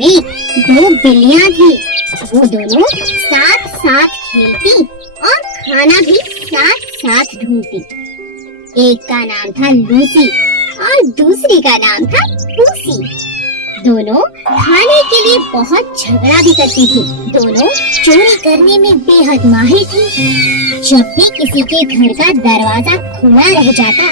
में दो बिल्लियां थी। वो दोनों साथ साथ खेलती और खाना भी साथ साथ ढूंढती। एक का नाम था लूसी और दूसरी का नाम था पूसी। दोनों खाने के लिए बहुत झगड़ा भी करती थी। दोनों चोरी करने में बेहद माहिर थी। जब भी किसी के घर का दरवाजा खुला रह जाता,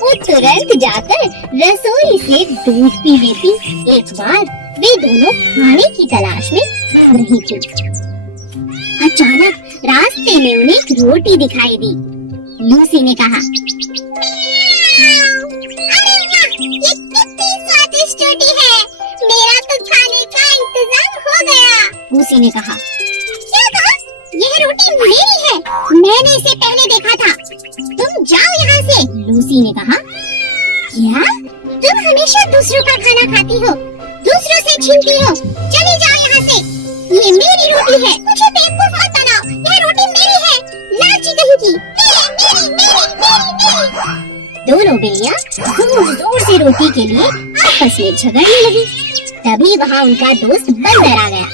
वो तुरंत जाकर रसोई से दूध पी लेती। एक बार वे दोनों खाने की तलाश में घूम रही थी। अचानक रास्ते में उन्हें एक रोटी दिखाई दी। लूसी ने कहा, अरे वाह, ये कितनी स्वादिष्ट रोटी है। मेरा तो खाने का इंतजाम हो गया। पूसी ने कहा, क्या कहा? यह रोटी मेरी है, मैंने इसे पहले देखा था। तुम जाओ यहाँ से। लूसी ने कहा, क्या? तुम हमेशा दूसरों का खाना खाती हो, दूसरों से छीनती हो। चली जाओ यहाँ से। ये मेरी रोटी है, मुझे बेवकूफ मत बनाओ। यह रोटी मेरी है, लालची कहीं की। मेरी मेरी मेरी मेरी। दोनों बिल्लियाँ जोर जोर से रोटी के लिए आपस में झगड़ने लगी। तभी वहाँ उनका दोस्त बंदर आ गया।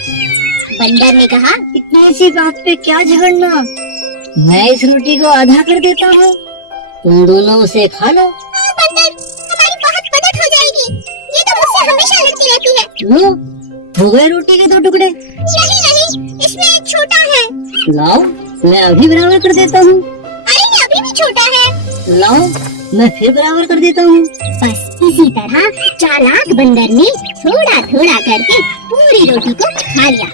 बंदर ने कहा, इतनी सी बात पे क्या झगड़ना, मैं इस रोटी को आधा कर देता हूँ, तुम दोनों उसे खा लो। बंदर, हमारी बहुत मदद हो जाएगी। ये तो मुझसे हमेशा लड़ती रहती है। लो, हो गए रोटी के 2 टुकड़े। नहीं नहीं, इसमें एक छोटा है। लाओ, मैं अभी बराबर कर देता हूँ। अरे ये अभी भी छोटा है। लाओ, मैं फिर बराबर कर देता हूँ। बस इसी तरह चालाक बंदर ने थोड़ा थोड़ा करके पूरी रोटी को खा लिया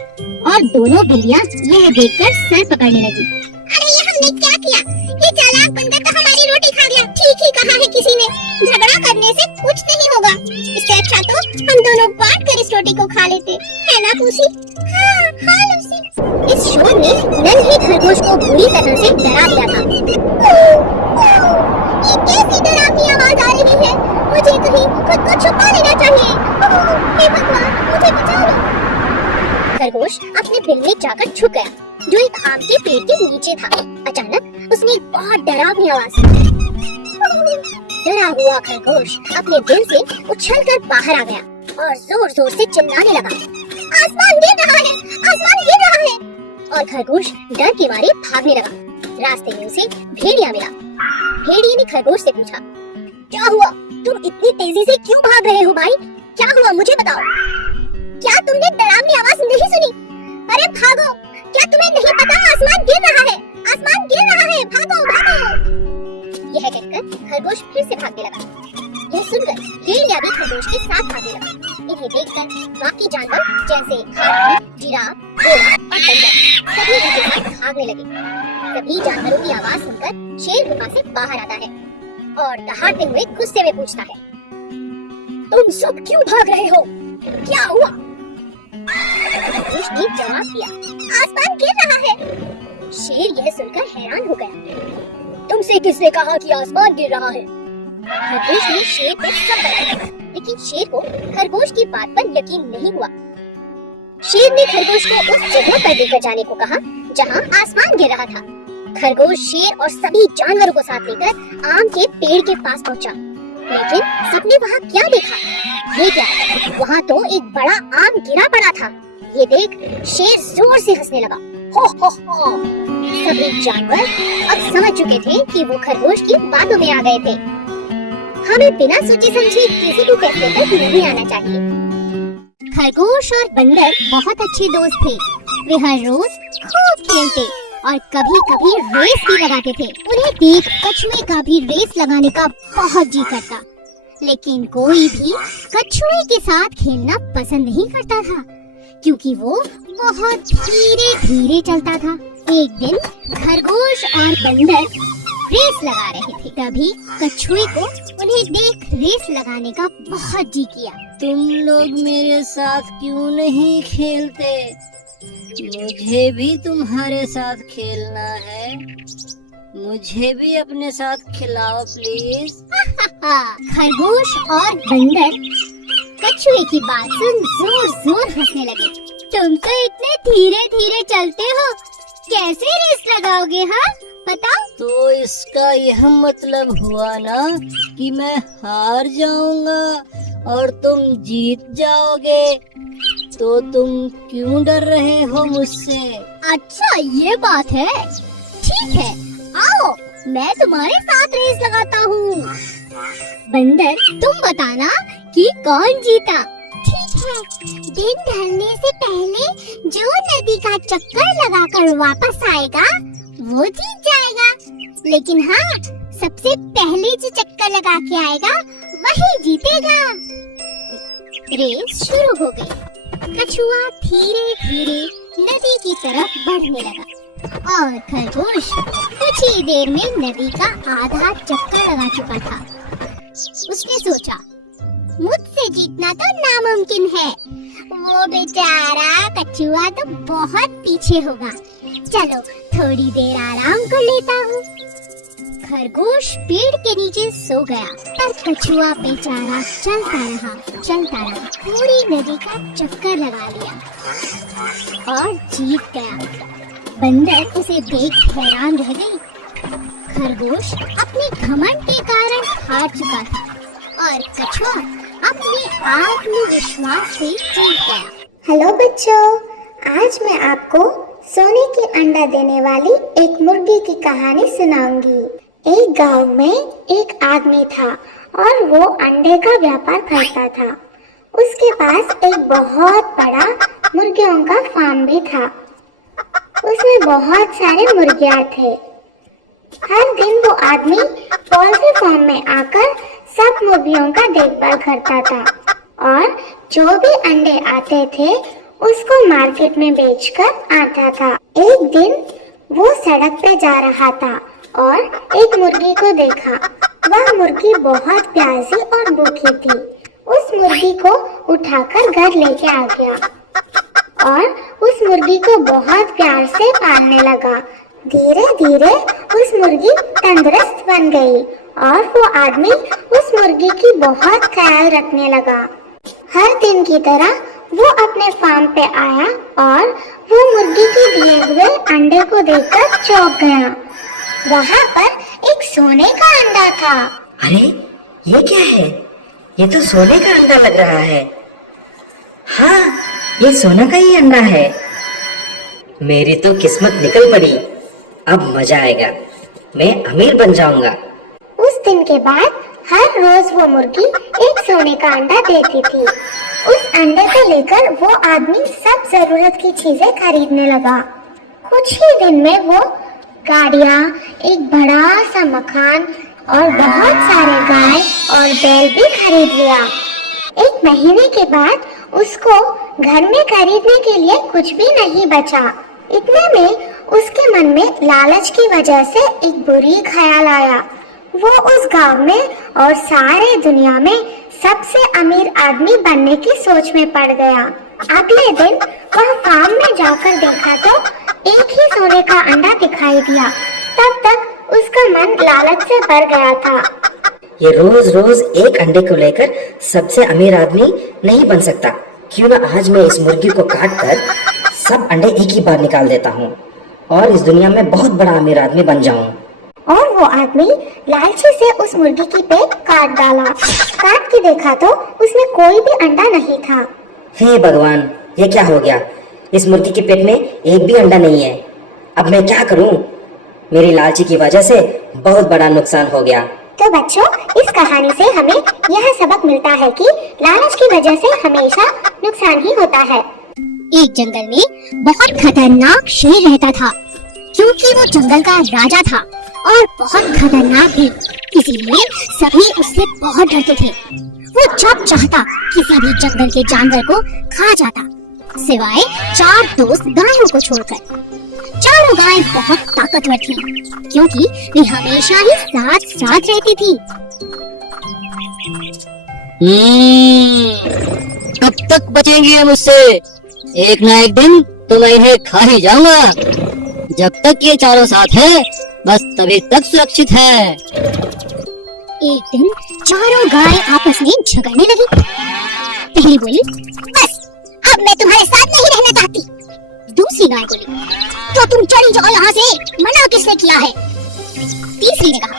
और दोनों बिल्लियाँ यह देखकर सर पकड़ने लगी। अरे ये हमने क्या किया? ये चालाक बंदर तो हमारी रोटी खा गया। ठीक ही कहा है किसी ने, झगड़ा करने से कुछ नहीं होगा। इससे अच्छा तो हम दोनों बांट कर इस रोटी को खा लेते, है ना पूसी? हाँ हाँ लूसी। इस शोर ने नन्हे खरगोश को बुरी तरह से डरा दिया था। ये कैसी डरावनी आवाज आ रही है? मुझे कहीं खुद को छुपा लेना चाहिए। हे भगवान, मुझे बचाओ। खरगोश अपने बिल में जाकर छुप गया, जो एक आम के पेड़ के नीचे था। अचानक उसने एक बहुत डरावनी आवाज सुनी। डरा हुआ खरगोश अपने बिल से उछलकर बाहर आ गया और जोर जोर से चिल्लाने लगा, आसमान गिर रहा है, आसमान गिर रहा है। और खरगोश डर के मारे भागने लगा। रास्ते में उसे भेड़िया मिला। भेड़िए ने खरगोश से पूछा, क्या हुआ? तुम इतनी तेजी से क्यों भाग रहे हो भाई? क्या हुआ मुझे बताओ। क्या तुमने डरावनी आवाज नहीं सुनी? अरे भागो, क्या तुम्हें नहीं पता आसमान गिर रहा है, आसमान गिर रहा है, भागो भागो। यह कहकर खरगोश फिर से भागने लगा। यह सुनकर भेड़िया भी खरगोश के साथ भागने लगा। इन्हें देखकर बाकी जानवर जैसे हाथी, जिराफ, घोड़ा और बंदर सभी उनके साथ भागने लगे। सभी जानवरों की आवाज सुनकर शेर गुफा से बाहर आता है और दहाड़ते हुए गुस्से में पूछता है, तुम सब क्यों भाग रहे हो? क्या हुआ? खरगोश ने जवाब दिया, आसमान गिर रहा है। शेर यह सुनकर हैरान हो गया। तुमसे किसने कहा कि आसमान गिर रहा है? खरगोश ने शेर को सब बताया, लेकिन शेर को खरगोश की बात पर यकीन नहीं हुआ। शेर ने खरगोश को उस जगह पर लेकर जाने को कहा जहाँ आसमान गिर रहा था। खरगोश शेर और सभी जानवरों को साथ लेकर आम के पेड़ के पास पहुँचा। लेकिन सबने वहाँ क्या देखा? ये क्या? वहाँ तो एक बड़ा आम गिरा पड़ा था। ये देख शेर जोर से हंसने लगा। हो हो हो। सभी जानवर अब समझ चुके थे कि वो खरगोश की बातों में आ गए थे। हमें बिना सोचे समझे किसी भी फैसले पर नहीं आना चाहिए। खरगोश और बंदर बहुत अच्छे दोस्त थे। वे हर रोज खूब खेलते और कभी कभी रेस भी लगाते थे। उन्हें देख कछुए का भी रेस लगाने का बहुत जी करता, लेकिन कोई भी कछुए के साथ खेलना पसंद नहीं करता था, क्योंकि वो बहुत धीरे धीरे चलता था। एक दिन खरगोश और बंदर रेस लगा रहे थे। तभी कछुए को उन्हें देख रेस लगाने का बहुत जी किया। तुम लोग मेरे साथ क्यों नहीं खेलते? मुझे भी तुम्हारे साथ खेलना है। मुझे भी अपने साथ खिलाओ प्लीज। खरगोश और बंदर कछुए की बात सुन जोर जोर हंसने लगे। तुम तो इतने धीरे धीरे चलते हो, कैसे रेस लगाओगे? हाँ बताओ। तो इसका यह मतलब हुआ ना कि मैं हार जाऊंगा और तुम जीत जाओगे। तो तुम क्यों डर रहे हो मुझसे? अच्छा ये बात है। ठीक है, आओ मैं तुम्हारे साथ रेस लगाता हूँ। बंदर तुम बताना कि कौन जीता। ठीक है, दिन ढलने से पहले जो नदी का चक्कर लगाकर वापस आएगा वो जीत जाएगा। लेकिन हाँ, सबसे पहले जो चक्कर लगा के आएगा वही जीतेगा। रेस शुरू हो गई। कछुआ धीरे धीरे नदी की तरफ बढ़ने लगा और खरगोश कुछ ही देर में नदी का आधा चक्कर लगा चुका था। उसने सोचा, मुझसे जीतना तो नामुमकिन है। वो बेचारा कछुआ तो बहुत पीछे होगा। चलो थोड़ी देर आराम कर लेता हूँ। खरगोश पेड़ के नीचे सो गया, पर कछुआ बेचारा चलता रहा, पूरी नदी का चक्कर लगा लिया और जीत गया। बंदर उसे देख हैरान रह गई। खरगोश अपने घमंड के कारण हार चुका था और कछुआ अपने आत्मविश्वास से जीत गया। हेलो बच्चों, आज मैं आपको सोने की अंडा देने वाली एक मुर्गी की कहानी सुनाऊंगी। एक गांव में एक आदमी था और वो अंडे का व्यापार करता था। उसके पास एक बहुत बड़ा मुर्गियों का फार्म भी था। उसमें बहुत सारे मुर्गियां थे। हर दिन वो आदमी पोल्ट्री फार्म में आकर सब मुर्गियों का देखभाल करता था और जो भी अंडे आते थे उसको मार्केट में बेचकर आता था। एक दिन वो सड़क पे जा रहा था और एक मुर्गी को देखा। वह मुर्गी बहुत प्यासी और भूखी थी। उस मुर्गी को उठाकर घर लेके आ गया और उस मुर्गी को बहुत प्यार से पालने लगा। धीरे धीरे उस मुर्गी तंदुरुस्त बन गई और वो आदमी उस मुर्गी की बहुत ख्याल रखने लगा। हर दिन की तरह वो अपने फार्म पे आया और वो मुर्गी के दिए हुए अंडे को देखकर चौंक गया। वहाँ पर एक सोने का अंडा था। अरे ये क्या है? ये तो सोने का अंडा लग रहा है। हाँ, ये सोना का ही अंडा है। मेरी तो किस्मत निकल पड़ी। अब मजा आएगा, मैं अमीर बन जाऊंगा। उस दिन के बाद हर रोज वो मुर्गी एक सोने का अंडा देती थी। उस अंडे को लेकर वो आदमी सब जरूरत की चीजें खरीदने लगा। कुछ ही दिन में वो गाड़ियाँ, एक बड़ा सा मकान और बहुत सारे गाय और बैल भी खरीद लिया। एक महीने के बाद उसको घर में खरीदने के लिए कुछ भी नहीं बचा। इतने में उसके मन में लालच की वजह से एक बुरी ख्याल आया। वो उस गांव में और सारे दुनिया में सबसे अमीर आदमी बनने की सोच में पड़ गया। अगले दिन वह फार्म में जाकर देखा तो एक ही सोने का अंडा दिखाई दिया। तब तक उसका मन लालच से भर गया था। ये रोज रोज एक अंडे को लेकर सबसे अमीर आदमी नहीं बन सकता। क्यों ना आज मैं इस मुर्गी को काट कर सब अंडे एक ही बार निकाल देता हूँ और इस दुनिया में बहुत बड़ा अमीर आदमी बन जाऊँ। और वो आदमी लालची से उस मुर्गी की पेट काट डाला। काट के देखा तो उसमें कोई भी अंडा नहीं था। हे भगवान, ये क्या हो गया? इस मुर्गी के पेट में एक भी अंडा नहीं है। अब मैं क्या करूं? मेरी लालची की वजह से बहुत बड़ा नुकसान हो गया। तो बच्चों, इस कहानी से हमें यह सबक मिलता है कि लालच की वजह से हमेशा नुकसान ही होता है। एक जंगल में बहुत खतरनाक शेर रहता था, क्योंकि वो जंगल का राजा था और बहुत खतरनाक भी। इसीलिए सभी उससे बहुत डरते थे। वो जब चाहता किसी भी जंगल के जानवर को खा जाता, सिवाय 4 दोस्त गायों को छोड़कर। चारों गाय बहुत ताकतवर थी, क्योंकि वे हमेशा ही साथ साथ रहती थी। कब तक बचेंगी ये मुझसे? एक ना एक दिन तो मैं इन्हें खा ही जाऊंगा। जब तक ये चारों साथ है, बस तभी तक सुरक्षित है। एक दिन चारों गाय आपस में झगड़ने लगी। पहली बोली, बस अब मैं तुम्हारे साथ नहीं रहना चाहती। दूसरी गाय बोली, तो तुम चली जाओ यहाँ से, मना किसने किया है? तीसरी ने कहा,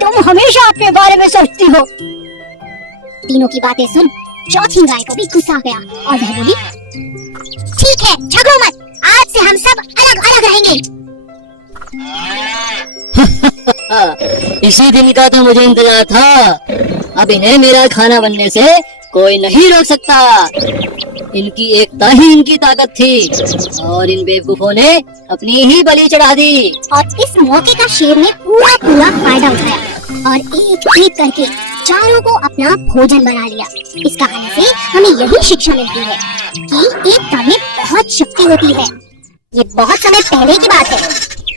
तुम हमेशा अपने बारे में सोचती हो। तीनों की बातें सुन चौथी गाय को भी गुस्सा आ गया और वह बोली, ठीक है, झगड़ो मत। आज से हम सब अलग अलग रहेंगे। इसी दिन का तो मुझे इंतजार था। अब इन्हें मेरा खाना बनने से कोई नहीं रोक सकता। इनकी एकता ही इनकी ताकत थी और इन बेवकूफों ने अपनी ही बलि चढ़ा दी। और इस मौके का शेर ने पूरा फायदा उठाया और एक एक करके चारों को अपना भोजन बना लिया। इस कहानी से हमें यही शिक्षा मिलती है कि एकता में बहुत शक्ति होती है। ये बहुत समय पहले की बात है।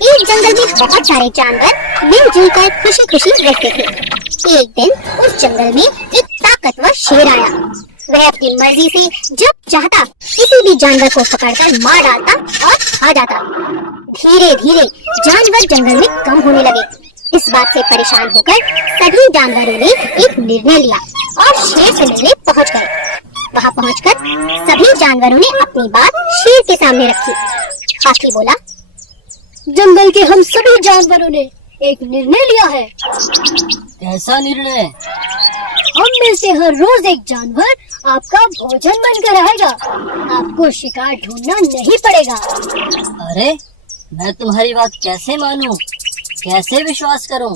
एक जंगल में बहुत सारे जानवर मिलजुल कर खुशी खुशी रहते थे। एक दिन उस जंगल में एक ताकतवर शेर आया। वह अपनी मर्जी से जब चाहता किसी भी जानवर को पकड़कर मार डालता और खा जाता। धीरे धीरे जानवर जंगल में कम होने लगे। इस बात से परेशान होकर सभी जानवरों ने एक निर्णय लिया और शेर से मिलने पहुंच गए। वहां पहुंचकर सभी जानवरों ने अपनी बात शेर के सामने रखी। हाथी बोला, जंगल के हम सभी जानवरों ने एक निर्णय लिया है। कैसा निर्णय? हम में से हर रोज एक जानवर आपका भोजन बनकर आएगा। आपको शिकार ढूंढना नहीं पड़ेगा। अरे, मैं तुम्हारी बात कैसे मानूं? कैसे विश्वास करूं?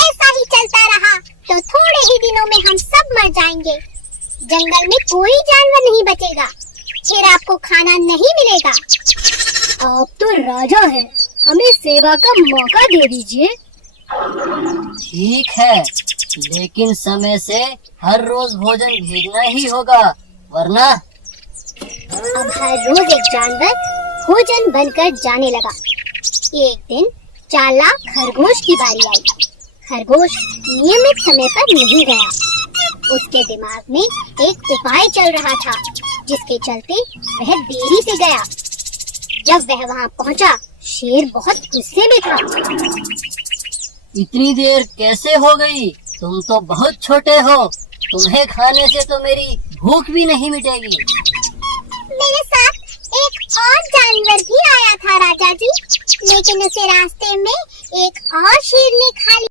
ऐसा ही चलता रहा तो थोड़े ही दिनों में हम सब मर जाएंगे। जंगल में कोई जानवर नहीं बचेगा। फिर आपको खाना नहीं मिलेगा। आप तो राजा हैं, हमें सेवा का मौका दे दीजिए। ठीक है, लेकिन समय से हर रोज भोजन भेजना ही होगा, वरना। अब हर रोज एक जानवर भोजन बनकर जाने लगा। एक दिन चालाक खरगोश की बारी आई। खरगोश नियमित समय पर नहीं गया। उसके दिमाग में एक उपाय चल रहा था, जिसके चलते वह देरी से गया। जब वह वहां पहुंचा, शेर बहुत गुस्से में था। इतनी देर कैसे हो गई? तुम तो बहुत छोटे हो। तुम्हें खाने से तो मेरी भूख भी नहीं मिटेगी। मेरे साथ एक और जानवर भी आया था राजा जी, लेकिन उसे रास्ते में एक और शेर ने खा लिया।